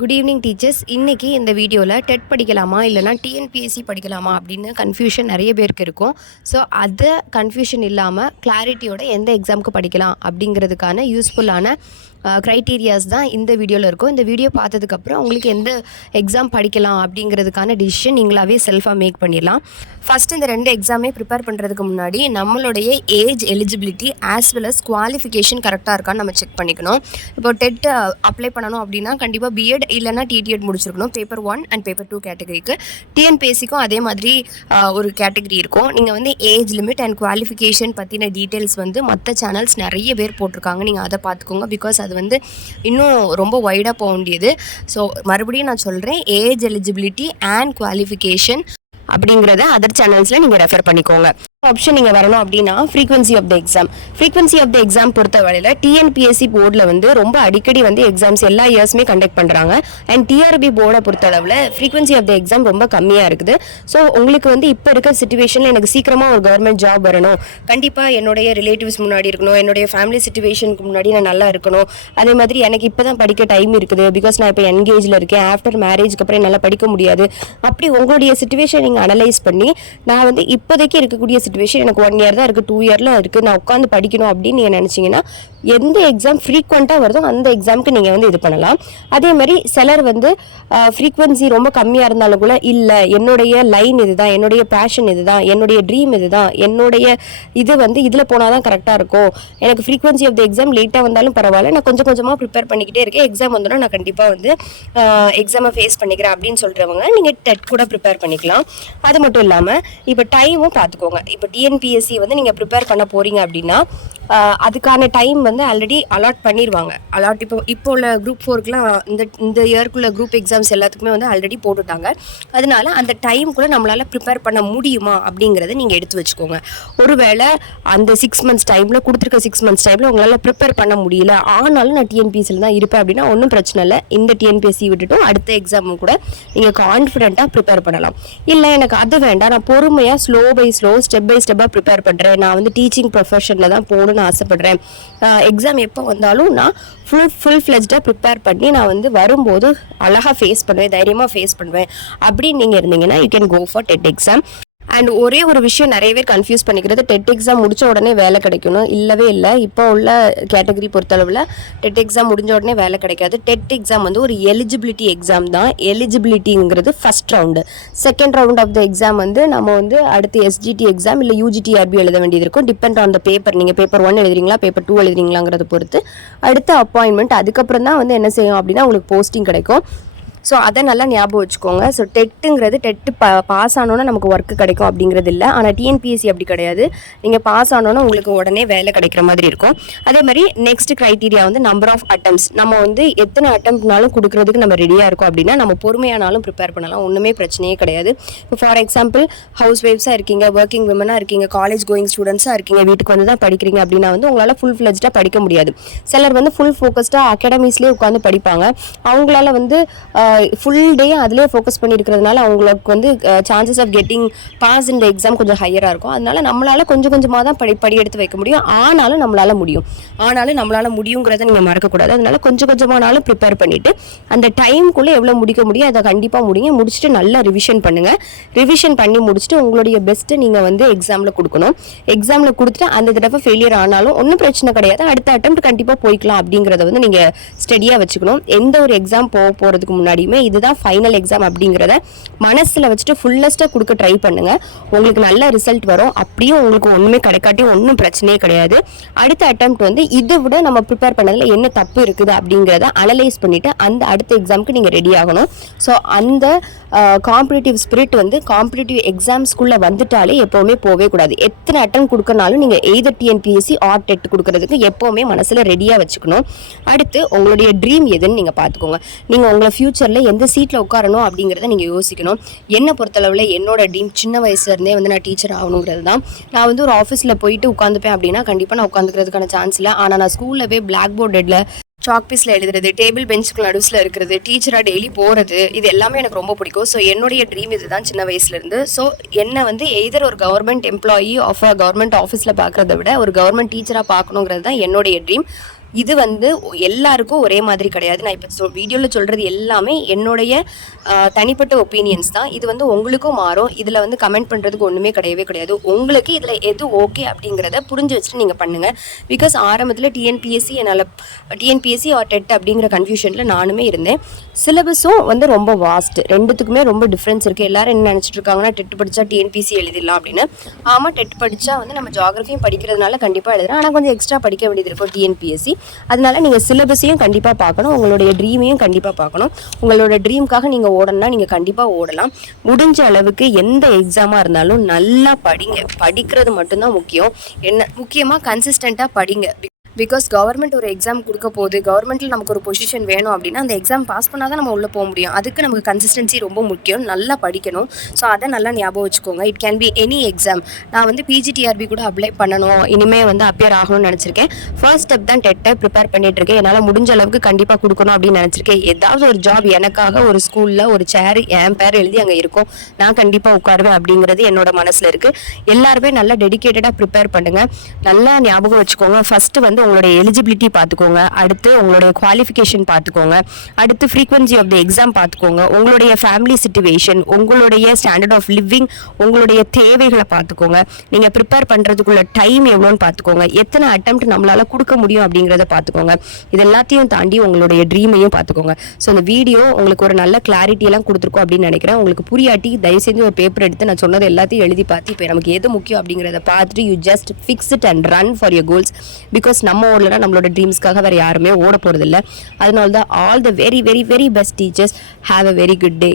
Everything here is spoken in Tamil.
Good evening teachers. இன்றைக்கி இந்த வீடியோவில் டெட் படிக்கலாமா இல்லைனா டிஎன்பிஎஸ்சி படிக்கலாமா அப்படின்னு கன்ஃபியூஷன் நிறைய பேருக்கு இருக்கும். ஸோ அதை கன்ஃபியூஷன் இல்லாமல் கிளாரிட்டியோட எந்த எக்ஸாமுக்கு படிக்கலாம் அப்படிங்கிறதுக்கான யூஸ்ஃபுல்லான க்ரைட்டீரியாஸ் தான் இந்த வீடியோவில் இருக்கும். இந்த வீடியோ பார்த்ததுக்கப்புறம் உங்களுக்கு எந்த எக்ஸாம் படிக்கலாம் அப்படிங்கிறதுக்கான டிசிஷன் நீங்களாகவே செல்ஃபாக மேக் பண்ணிடலாம். ஃபஸ்ட்டு இந்த 2 எக்ஸாமே ப்ரிப்பேர் பண்ணுறதுக்கு முன்னாடி நம்மளுடைய age eligibility as well as qualification கரெக்டாக இருக்கான்னு நம்ம செக் பண்ணிக்கணும். இப்போ டெட் அப்ளை பண்ணணும் அப்படின்னா கண்டிப்பாக பிஎட் இல்லைனா டிடிஎட் முடிச்சிருக்கணும். பேப்பர் 1 அண்ட் பேப்பர் 2 கேட்டகரிக்கு. டிஎன்பிஎஸ்சிக்கும் அதே மாதிரி ஒரு கேட்டகரி இருக்கும். நீங்கள் வந்து ஏஜ் லிமிட் அண்ட் குவாலிஃபிகேஷன் பற்றின டீட்டெயில்ஸ் வந்து மற்ற சேனல்ஸ் நிறைய பேர் போட்டிருக்காங்க. நீங்கள் அதை பார்த்துக்கோங்க. பிகாஸ் அது வந்து இன்னும் ரொம்ப வைடாக போக வேண்டியது. ஸோ மறுபடியும் நான் சொல்கிறேன், ஏஜ் எலிஜிபிலிட்டி அண்ட் குவாலிஃபிகேஷன் அப்படிங்கிறத அதர் சேனல்ஸில் நீங்கள் ரெஃபர் பண்ணிக்கோங்க. ஆப்ஷன் நீங்கள் வரணும் அப்படின்னா frequency of the exam. Frequency of the exam பொறுத்த வரையில் டிஎன்பிஎஸ்சி போர்டில் வந்து ரொம்ப அடிக்கடி வந்து எக்ஸாம்ஸ் எல்லா இயர்ஸுமே கண்டக்ட் பண்ணுறாங்க. அண்ட் டிஆர்பி போர்டை பொறுத்தளவில் ஃப்ரீக்வன்சி ஆஃப் த எக்ஸாம் ரொம்ப கம்மியாக இருக்குது. ஸோ உங்களுக்கு வந்து இப்போ இருக்க சிச்சுவேஷனில் எனக்கு சீக்கிரமாக ஒரு கவர்மெண்ட் ஜாப் வரணும், கண்டிப்பாக என்னுடைய ரிலேட்டிவ்ஸ் முன்னாடி இருக்கணும், என்னுடைய ஃபேமிலி சிச்சுவேஷனுக்கு முன்னாடி நான் நல்லா இருக்கணும், அதே மாதிரி எனக்கு இப்போ தான் படிக்க டைம் இருக்குது, பிகாஸ் நான் இப்போ என்கேஜில் இருக்கேன், ஆஃப்டர் மேரேஜ்க்கு அப்புறம் என்னால் படிக்க முடியாது, அப்படி உங்களுடைய சிச்சுவேஷன் நீங்கள் அனலைஸ் பண்ணி நான் வந்து இப்போதைக்கு இருக்கக்கூடிய சிச்சுவேஷன் எனக்கு 1 இயர் தான் இருக்குது, 2 இயர்லாம் இருக்குது, நான் உட்காந்து படிக்கணும் அப்படின்னு நீங்கள் நினச்சிங்கன்னா எந்த எக்ஸாம் ஃப்ரீக்வெண்ட்டாக வருதோ அந்த எக்ஸாமுக்கு நீங்கள் வந்து இது பண்ணலாம். அதே மாதிரி சிலர் வந்து ஃப்ரீக்வன்சி ரொம்ப கம்மியாக இருந்தாலும் கூட இல்லை என்னுடைய லைன் இதுதான், என்னுடைய பேஷன் இதுதான், என்னுடைய ட்ரீம் இதுதான், என்னுடைய இது வந்து இதில் போனால் தான் கரெக்டாக இருக்கும், எனக்கு ஃப்ரீக்வன்சி ஆஃப் த எக்ஸாம் லேட்டாக வந்தாலும் பரவாயில்ல, நான் கொஞ்சம் கொஞ்சமாக ப்ரிப்பேர் பண்ணிக்கிட்டே இருக்கேன், எக்ஸாம் வந்தோன்னா நான் கண்டிப்பாக வந்து எக்ஸாமை ஃபேஸ் பண்ணிக்கிறேன் அப்படின்னு சொல்கிறவங்க நீங்கள் டெட் கூட ப்ரிப்பேர் பண்ணிக்கலாம். அது மட்டும் இல்லாமல் இப்போ டைமும் பார்த்துக்கோங்க. இப்போ டிஎன்பிஎஸ்சி வந்து நீங்கள் ப்ரிப்பேர் பண்ண போகிறீங்க அப்படின்னா அதுக்கான டைம் வந்து ஆல்ரெடி அலாட் பண்ணிடுவாங்க. இப்போ உள்ள குரூப் 4க்குலாம் இந்த இயர்க்குள்ள குரூப் எக்ஸாம்ஸ் எல்லாத்துக்குமே வந்து ஆல்ரெடி போட்டுட்டாங்க. அதனால அந்த டைமுக்குள்ளே நம்மளால் ப்ரிப்பேர் பண்ண முடியுமா அப்படிங்கிறத நீங்கள் எடுத்து வச்சுக்கோங்க. ஒருவேளை அந்த 6 months டைமில் கொடுத்துருக்க 6 months டைமில் உங்களால் ப்ரிப்பேர் பண்ண முடியல, ஆனாலும் நான் டிஎன்பிஎஸ்சியில் தான் இருப்பேன் அப்படின்னா ஒன்றும் பிரச்சனை இல்லை. இந்த டிஎன்பிஎஸ்சி விட்டுட்டும் அடுத்த எக்ஸாமும் கூட நீங்கள் கான்ஃபிடென்ட்டாக ப்ரிப்பேர் பண்ணலாம். இல்லை எனக்கு அது வேண்டாம், நான் பொறுமையாக ஸ்லோ பை ஸ்டெப் பை ஸ்டெப்பாக ப்ரிப்பேர் பண்ணுறேன், நான் வந்து டீச்சிங் ப்ரொஃபஷனில் தான் போகணும்னு ஆசைப்படுறேன், எக்ஸாம் எப்போ வந்தாலும் நான் ஃபுல் ஃப்ளெஜ்டாக ப்ரிப்பேர் பண்ணி நான் வந்து வரும்போது அழகாக ஃபேஸ் பண்ணுவேன், தைரியமாக ஃபேஸ் பண்ணுவேன் அப்படின்னு நீங்கள் இருந்தீங்கன்னா you can go for TET exam. And ஒரே ஒரு விஷயம் நிறைய பேர் கன்ஃபியூஸ் பண்ணிக்கிறது, டெட் எக்ஸாம் முடிச்ச உடனே வேலை கிடைக்கணும். இல்லவே இல்லை. இப்போ உள்ள கேட்டகரி பொறுத்தளவில் டெட் எக்ஸாம் முடிஞ்ச உடனே வேலை கிடைக்காது. டெட் எக்ஸாம் வந்து ஒரு எலிஜிபிலிட்டி எக்ஸாம் தான். எலிஜிபிலிட்டிங்கிறது first round. Second round of the exam வந்து நம்ம வந்து அடுத்து எஸ்ஜிடி எக்ஸாம் இல்லை யூஜிடிஆர்பி எழுத வேண்டியது இருக்கும். Depend on the paper. நீங்கள் பேப்பர் 1 எழுதுறீங்களா பேப்பர் 2 எழுதுறீங்களாங்கிறத பொறுத்து அடுத்த அப்பாயின்மெண்ட். அதுக்கப்புறம் தான் வந்து என்ன செய்யும் அப்படின்னா உங்களுக்கு போஸ்டிங் கிடைக்கும். ஸோ அதை நல்லா ஞாபகம் வச்சுக்கோங்க. ஸோ டெட்டுங்கிறது பாஸ் ஆனோன்னா நமக்கு ஒர்க்கு கிடைக்கும் அப்படிங்கிறது இல்லை. ஆனால் டிஎன்பிஎஸ்சி அப்படி கிடையாது. நீங்கள் பாஸ் ஆனோன்னா உங்களுக்கு உடனே வேலை கிடைக்கிற மாதிரி இருக்கும். அதே மாதிரி நெக்ஸ்ட் க்ரைட்டீரியா வந்து நம்பர் ஆஃப் அட்டம்ப்ட்ஸ். நம்ம வந்து எத்தனை அட்டம்ப்ட்னாலும் கொடுக்குறதுக்கு நம்ம ரெடியாக இருக்கோம் அப்படின்னா நம்ம பொறுமையானாலும் ப்ரிப்பேர் பண்ணலாம், ஒன்றுமே பிரச்சனையே கிடையாது. இப்போ ஃபார் எக்ஸாம்பிள் ஹவுஸ் ஒய்ஃப்ஸாக இருக்கீங்க, ஒர்க்கிங் விமனாக இருக்கீங்க, காலேஜ் கோயிங் ஸ்டூடெண்ட்ஸாக இருக்கீங்க, வீட்டுக்கு வந்து தான் படிக்கிறீங்க அப்படின்னா வந்து உங்களால் ஃபுல் ஃப்ளெஜ்டாக படிக்க முடியாது. சிலர் வந்து ஃபுல் ஃபோக்கஸ்டாக அகாடமிஸ்லேயே உட்காந்து படிப்பாங்க. அவங்களால வந்து ஃபுல் டே அதிலே ஃபோக்கஸ் பண்ணியிருக்கிறதுனால அவங்களுக்கு வந்து சான்சஸ் ஆஃப் கெட்டிங் பாஸ் இந்த எக்ஸாம் கொஞ்சம் ஹையராக இருக்கும். அதனால நம்மளால் கொஞ்சம் கொஞ்சமாக தான் படி எடுத்து வைக்க முடியும். ஆனாலும் நம்மளால் முடியுங்கிறத நீங்கள் மறக்கக்கூடாது. அதனால கொஞ்சம் கொஞ்சமானாலும் ப்ரிப்பேர் பண்ணிவிட்டு அந்த டைமுக்குள்ளே எவ்வளோ முடிக்க முடியும் அதை கண்டிப்பாக முடிச்சுட்டு நல்லா ரிவிஷன் பண்ணுங்கள். ரிவிஷன் பண்ணி முடிச்சுட்டு உங்களுடைய பெஸ்ட்டை நீங்கள் வந்து எக்ஸாமில் கொடுக்கணும். எக்ஸாமில் கொடுத்துட்டு அந்த தடவை ஃபெயிலியர் ஆனாலும் ஒன்றும் பிரச்சனை கிடையாது, அடுத்த அட்டெம்ப்ட் கண்டிப்பாக போய்க்கலாம் அப்படிங்கிறத வந்து நீங்கள் ஸ்டடியாக வச்சுக்கணும். எந்த ஒரு எக்ஸாம் போகிறதுக்கு முன்னாடியுமே இதுதான் ஃபைனல் எக்ஸாம் அப்படிங்கிறத மனசில் வச்சுட்டு ஃபுல்லஸ்ட்டாக கொடுக்க ட்ரை பண்ணுங்கள். உங்களுக்கு நல்ல ரிசல்ட் வரும். அப்படியும் உங்களுக்கு ஒன்றுமே கிடைக்காட்டியும் ஒன்றும் பிரச்சனையே கிடையாது. அடுத்த அட்டெம்ப்ட் வந்து இதை விட நம்ம ப்ரிப்பேர் பண்ணதில் என்ன தப்பு இருக்குது அப்படிங்கிறத அனலைஸ் பண்ணிவிட்டு அந்த அடுத்த எக்ஸாமுக்கு நீங்கள் ரெடி ஆகணும். ஸோ அந்த காம்படிட்டிவ் ஸ்பிரிட் வந்து காம்படிட்டிவ் எக்ஸாம்ஸ்குள்ளே வந்துட்டாலே எப்போவுமே போகவே கூடாது. எத்தனை அட்டெம்ப்ட் கொடுக்கறனாலும் நீங்கள் எய்தர் டிஎன்பிஎஸ்சி ஆர் டெட் கொடுக்கறதுக்கு எப்போவுமே மனசில் ரெடியாக வச்சுக்கணும். அடுத்து உங்களுடைய ட்ரீம் எதுன்னு நீங்கள் பார்த்துக்கோங்க. நீங்கள் உங்களை ஃப்யூச்சரில் எந்த சீட்டில் உட்காரணும் அப்படிங்கிறத நீங்கள் யோசிக்கணும். என்னை பொறுத்தளவில் என்னோட ட்ரீம் சின்ன வயசுலேருந்தே வந்து நான் டீச்சர் ஆகணுங்கிறது தான். நான் வந்து ஒரு ஆஃபீஸில் போயிட்டு உட்காந்துப்பேன் அப்படின்னா கண்டிப்பாக நான் உட்காந்துக்கிறதுக்கான சான்ஸ் இல்லை. ஆனால் நான் ஸ்கூல்லவே பிளாக் போர்டில் சாக் பீஸில் எழுதுறது, டேபிள் பெஞ்சுக்கு நடுவில் இருக்கிறது, டீச்சராக டெய்லி போகிறது, இது எல்லாமே எனக்கு ரொம்ப பிடிக்கும். ஸோ என்னுடைய ட்ரீம் இது தான் சின்ன வயசுலேருந்து. ஸோ என்னை வந்து எய்தர் ஒரு government employee of a government ஆஃபீஸில் பார்க்குறத விட ஒரு கவர்மெண்ட் டீச்சராக பார்க்கணுங்கிறது தான் என்னுடைய ட்ரீம். இது வந்து எல்லாருக்கும் ஒரே மாதிரி கிடையாது. நான் இப்போ வீடியோவில் சொல்கிறது எல்லாமே என்னுடைய தனிப்பட்ட ஒப்பீனியன்ஸ் தான். இது வந்து உங்களுக்கும் மாறும். இதில் வந்து கமெண்ட் பண்ணுறதுக்கு ஒன்றுமே கிடையவே கிடையாது. உங்களுக்கு இதில் எது ஓகே அப்படிங்கிறத புரிஞ்சு வச்சுட்டு நீங்கள் பண்ணுங்கள். பிகாஸ் ஆரம்பத்தில் டிஎன்பிஎஸ்சி ஆர் டெட் அப்படிங்கிற கன்ஃபியூஷனில் நானுமே இருந்தேன். சிலபஸும் வந்து ரொம்ப வாஸ்ட், ரெண்டுத்துக்குமே ரொம்ப டிஃப்ரென்ஸ் இருக்குது. எல்லாரும் என்ன நினச்சிட்டு இருக்காங்கன்னா டெட் படித்தா டிஎன்பிஎஸ்சி எழுதிடலாம் அப்படின்னு. ஆமாம், டெட் படித்தா வந்து நம்ம ஜியாகிரஃபியும் படிக்கிறதுனால கண்டிப்பாக எழுதுறோம். ஆனால் கொஞ்சம் எக்ஸ்ட்ரா படிக்க வேண்டியது இருக்கும் டிஎன்பிஎஸ்சி. அதனால நீங்கள் சிலபஸையும் கண்டிப்பாக பார்க்கணும், உங்களுடைய ட்ரீமையும் கண்டிப்பாக பார்க்கணும். உங்களோட ட்ரீம்காக நீங்கள் ஓடணும்னா நீங்கள் கண்டிப்பாக ஓடலாம். முடிஞ்ச அளவுக்கு எந்த எக்ஸாமாக இருந்தாலும் நல்லா படிங்க. படிக்கிறது மட்டும்தான் முக்கியம். முக்கியமாக கன்சிஸ்டண்ட்டாக படிங்க. பிகாஸ் கவர்மெண்ட் ஒரு எக்ஸாம் கொடுக்க போகுது, கவர்மெண்ட்டில் நமக்கு ஒரு பொசிஷன் வேணும் அப்படின்னா அந்த எக்ஸாம் பாஸ் பண்ணால் தான் நம்ம உள்ளே போக முடியும். அதுக்கு நமக்கு கன்சிஸ்டன்சி ரொம்ப முக்கியம். நல்லா படிக்கணும். ஸோ அதை நல்லா ஞாபகம் வச்சுக்கோங்க. It can be any exam. நான் வந்து பிஜிடிஆர்பி கூட அப்ளை பண்ணணும், இனிமேல் வந்து அப்பியர் ஆகணும்னு நினச்சிருக்கேன். ஃபர்ஸ்ட் ஸ்டெப் தான் டெட்டை ப்ரிப்பேர் பண்ணிட்டு இருக்கேன். என்னால் முடிஞ்ச அளவுக்கு கண்டிப்பாக கொடுக்கணும் அப்படின்னு நினச்சிருக்கேன். ஏதாவது ஒரு ஜாப் எனக்காக ஒரு ஸ்கூலில் ஒரு சேர் என் பேர் எழுதி அங்கே இருக்கும், நான் கண்டிப்பாக உட்காருவேன் அப்படிங்கிறது என்னோட மனசில் இருக்குது. எல்லாருமே நல்லா டெடிக்கேட்டடாக ப்ரிப்பேர் பண்ணுங்கள். நல்லா ஞாபகம் வச்சுக்கோங்க. ஃபஸ்ட்டு வந்து உங்களுடைய எலிஜிபிலிட்டி பார்த்துக்கோங்க, அடுத்து உங்களுடைய குவாலிஃபிகேஷன் பார்த்துக்கோங்க, அடுத்து ஃப்ரீக்வன்சி ஆஃப் த எக்ஸாம் பார்த்துக்கோங்க, உங்களுடைய ஃபேமிலி சிச்சுவேஷன், உங்களுடைய ஸ்டாண்டர்ட் ஆஃப் லிவிங், உங்களுடைய தேவைகளை பார்த்துக்கோங்க, நீங்கள் ப்ரிப்பேர் பண்ணுறதுக்குள்ள டைம் எவ்வளோன்னு பார்த்துக்கோங்க, எத்தனை அட்டெம்ப்ட் நம்மளால் கொடுக்க முடியும் அப்படிங்கிறத பார்த்துக்கோங்க. இது எல்லாத்தையும் தாண்டி உங்களுடைய ட்ரீமையும் பார்த்துக்கோங்க. ஸோ இந்த வீடியோ உங்களுக்கு ஒரு நல்ல கிளாரிட்டியெல்லாம் கொடுத்துருக்கோம் அப்படின்னு நினைக்கிறேன். உங்களுக்கு புரியாட்டி தயவு செஞ்சு ஒரு பேப்பர் எடுத்து நான் சொன்னது எல்லாத்தையும் எழுதி பார்த்து இப்போ நமக்கு எது முக்கியம் அப்படிங்கிறத பார்த்துட்டு you just fix it and run for your goals. Because நம்ம ஓடலைன்னா நம்மளோட ட்ரீம்ஸ்க்காக வேறு யாருமே ஓட போகிறதில்ல. அதனால தான் all the very very very best teachers. Have a very good day.